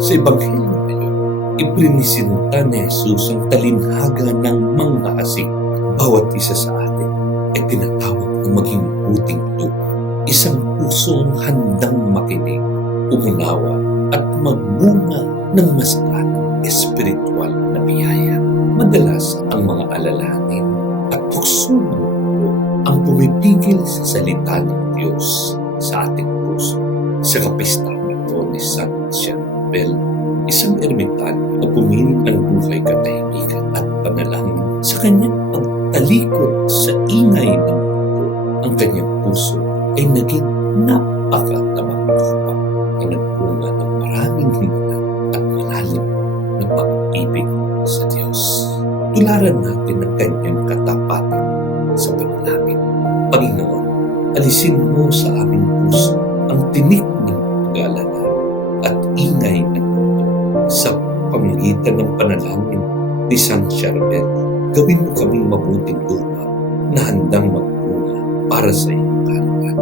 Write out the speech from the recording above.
Sa Ebanghelyo ngayon, iprinisinta ni Jesus ang talinhaga ng manghasik. Bawat isa sa atin ay tinatawag na maging buting lupa, isang pusong handang makinig, umunawa at magbunga ng masaganang espiritual na biyaya. Madalas ang mga alalahanin at tukso ng mundo ang pumipigil sa salita ng Diyos sa ating puso. Sa kapistahan ito ni San Charbel, isang ermitan na pumili ng buhay katahimikan at panalangin sa kanyang pagtalikod sa ingay ng mundo, ang kanyang puso ay naging napakatabang lupa na nagbunga ng maraming himala at malalim na pag-ibig sa Diyos. Tularan natin ang kanyang katapatan sa panalangin. Panginoon, alisin mo sa aming puso ang tinik ng pag-aalala at ingay ng mundo. Sa pamamagitan ng panalangin ni San Charbel, gawin mo kaming mabuting lupa na handang magbunga para sa iyong kaharian.